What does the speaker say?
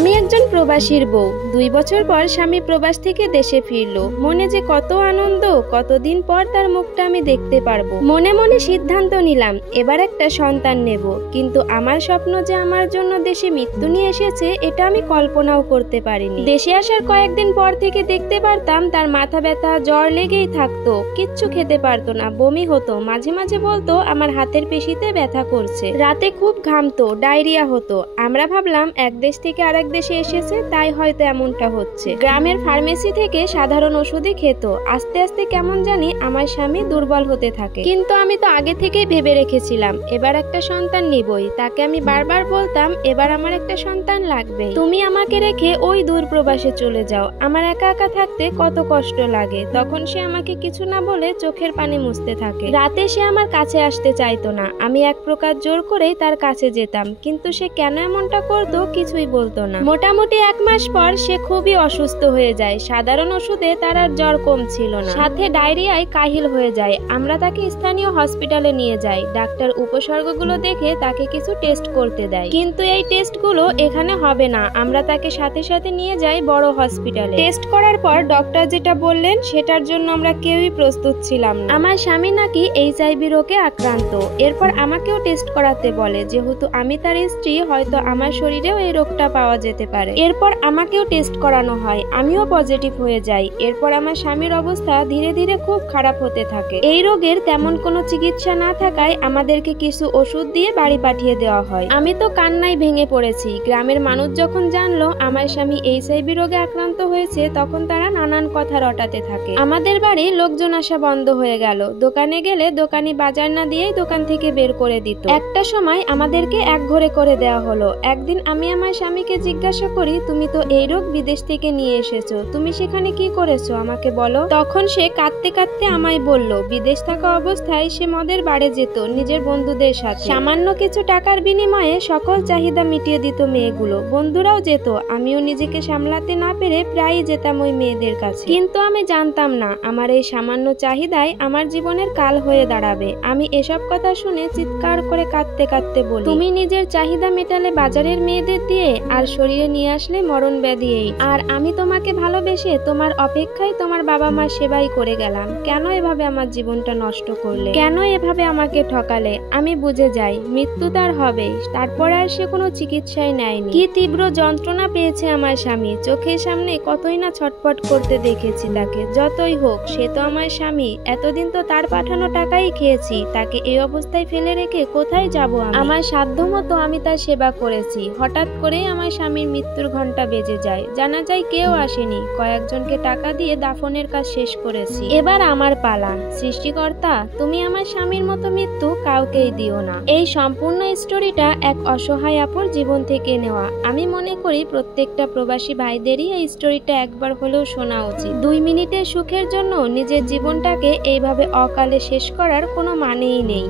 আমি একজন প্রবাসীর বউ। 2 বছর পর স্বামী প্রবাস থেকে দেশে ফিরলো। মনে যে কত আনন্দ, কতদিন পর তার মুখটা আমি দেখতে পারবো। মনে মনে সিদ্ধান্ত নিলাম এবার একটা সন্তান নেব, কিন্তু আমার স্বপ্ন যে আমার জন্য দেশে মৃত্যু নিয়ে এসেছে এটা আমি কল্পনাও করতে পারিনি। দেশে আসার কয়েকদিন পর থেকে দেখতে পারতাম তার মাথা ব্যথা, জ্বর লেগেই থাকতো, কিচ্ছু খেতে পারতো না, বমি হতো, মাঝে মাঝে বলতো আমার হাতের পেশিতে ব্যথা করছে, রাতে খুব ঘামতো, ডায়রিয়া হতো। আমরা ভাবলাম এক দেশ থেকে আরেক দেশে এসেছে তাই হয়তো এমনটা হচ্ছে। গ্রামের ফার্মেসি থেকে সাধারণ ওষুধই খেত। আস্তে আস্তে কেমন জানি আমার স্বামী দুর্বল হতে থাকে। কিন্তু আমি তো আগে থেকেই ভেবে রেখেছিলাম এবার একটা সন্তান নিবই। তাকে আমি বারবার বলতাম এবার আমার একটা সন্তান লাগবে, তুমি আমাকে রেখে ওই দূর প্রবাসে চলে যাও, আমার একা একা থাকতে কত কষ্ট লাগে। তখন সে আমাকে কিছু না বলে চোখের পানি মুছতে থাকে। রাতে সে আমার কাছে আসতে চাইতো না, আমি এক প্রকার জোর করেই তার কাছে যেতাম, কিন্তু সে কেন এমনটা করতো কিছুই বলতো না। মোটামুটি 1 মাস পর সে খুবই অসুস্থ হয়ে যায়। সাধারণ ওষুধে তার আর জ্বর কমছিল না, সাথে ডায়রিয়ায় কাহিল হয়ে যায়। আমরা তাকে স্থানীয় হসপিটালে নিয়ে যাই। ডাক্তার উপসর্গগুলো দেখে তাকে কিছু টেস্ট করতে দেয়, কিন্তু এই টেস্টগুলো এখানে হবে না। আমরা তাকে সাথে সাথে নিয়ে যাই বড় হসপিটালে। টেস্ট করার পর ডক্টর যেটা বললেন সেটার জন্য আমরা কেউই প্রস্তুত ছিলাম না। আমার স্বামী নাকি HIV রোগে আক্রান্ত। এরপর আমাকেও টেস্ট করাতে বলে, যেহেতু আমি তার স্ত্রী হয়তো আমার শরীরেও এই রোগটা পাওয়া যেতে পারে। এরপর আমাকেও টেস্ট করানো হয়, আমিও পজিটিভ হয়ে যাই। এরপর আমার স্বামীর অবস্থা ধীরে ধীরে খুব খারাপ হতে থাকে। এই রোগের তেমন কোনো চিকিৎসা না থাকায় আমাদেরকে কিছু ওষুধ দিয়ে বাড়ি পাঠিয়ে দেওয়া হয়। আমি তো কান্নায় ভেঙে পড়েছি। গ্রামের মানুষ যখন জানলো আমার স্বামী HIV রোগে আক্রান্ত হয়েছে তখন তারা নানান কথা রটাতে থাকে। আমাদের বাড়ি লোকজন আসা বন্ধ হয়ে গেল। দোকানে গেলে দোকানি বাজার না দিয়েই দোকান থেকে বের করে দিত। একটা সময় আমাদেরকে একঘরে করে দেওয়া হলো। একদিন আমি আমার স্বামীকে জিজ্ঞাসা করি, তুমি তো এই রোগ বিদেশ থেকে নিয়ে এসেছো, তুমি সেখানে কি করেছো আমাকে বলো। তখন সে কাঁদতে কাঁদতে আমায় বলল বিদেশ থাকা অবস্থায় সে মদের বারে যেত নিজের বন্ধুদের সাথে। সামান্য কিছু টাকার বিনিময়ে সকল চাহিদা মিটিয়ে দিত মেয়েগুলো। বন্ধুরাও যেত, আমিও নিজেকে সামলাতে না পেরে প্রায়ই যেতাম ওই মেয়েদের কাছে। কিন্তু আমি জানতাম না আমার এই সামান্য চাহিদায় আমার জীবনের কাল হয়ে দাঁড়াবে। আমি এসব কথা শুনে চিৎকার করে কাঁদতে কাঁদতে বলি, তুমি নিজের চাহিদা মেটালে বাজারের মেয়েদের দিয়ে, আর শরীরে নিয়ে আসলে মরণ ব্যাধি। আর আমি তোমাকে ভালোবেসে তোমার অপেক্ষায় তোমার বাবা মার সেবাই করে গেলাম। কেন এভাবে আমার জীবনটা নষ্ট করলে? কেন এভাবে আমাকে ঠকালে? আমি বুঝে যাই মৃত্যু তার হবেই। তারপর আর সে কোনো চিকিৎসাই নেয়নি। কি তীব্র যন্ত্রণা পেয়েছে আমার স্বামী। চোখের সামনে কতই না ছটফট করতে দেখেছি তাকে। যতই হোক সে তো আমার স্বামী। এতদিন তো তার পাঠানো টাকাই খেয়েছি। তাকে এই অবস্থায় ফেলে রেখে কোথায় যাব আমি? আমার সাধ্যমতো আমি তার সেবা করেছি। হঠাৎ করেই আমার স্বামীর মৃত্যুর ঘন্টা বেজে যায়। জানা যায় কেউ আসেনি, কয়েকজনকে টাকা দিয়ে দাফনের কাজ শেষ করেছি। এবার আমার পালা। সৃষ্টিকর্তা, তুমি আমার স্বামীর মতো মৃত্যু কাউকেই দিও না। এই সম্পূর্ণ স্টোরিটা এক অসহায় আপুর জীবন থেকে নেওয়া। আমি মনে করি প্রত্যেকটা প্রবাসী ভাইদেরই এই স্টোরিটা একবার হলেও শোনা উচিত। 2 মিনিটের সুখের জন্য নিজের জীবনটাকে এইভাবে অকালে শেষ করার কোনো মানেই নেই।